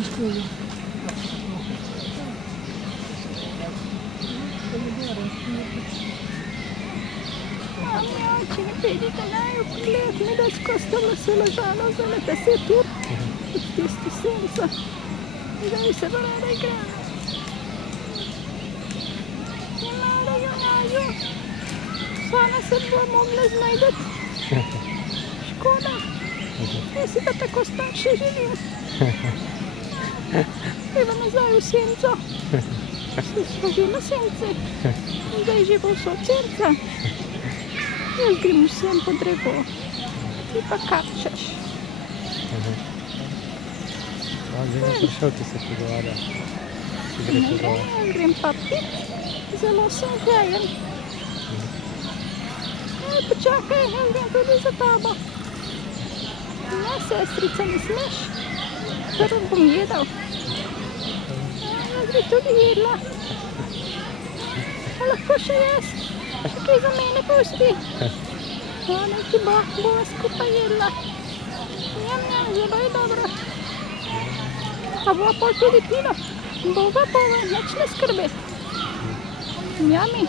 Cine predică n-ai o plec, mi dați costă lăsă-lă jala, zăle pe setur, este senza, mi dai separare grana. Не надо, я знаю. Sana să luăm omles mai de școala. Если это костан ширин. Ива не знаю senza. Sfăgina senza. Dai je po so senza. Eu zgrim sempre drevo. Tipa kapčaš. Zdaj prišel, ki se pogovarja. Ja grem pa pit. Zelo sem žejen. Počakaj, jaz grem tudi za tabo. Ne, sestrica, ne smeš. Prvo bom jedel. Jaz bi tudi jedla. A lahko še jaz? Še kaj za mene pusti? Neki bova skupaj jedla. Jam, zelo je dobro. A bova pol tudi pilo? Bova, nič ne skrbi. Jami.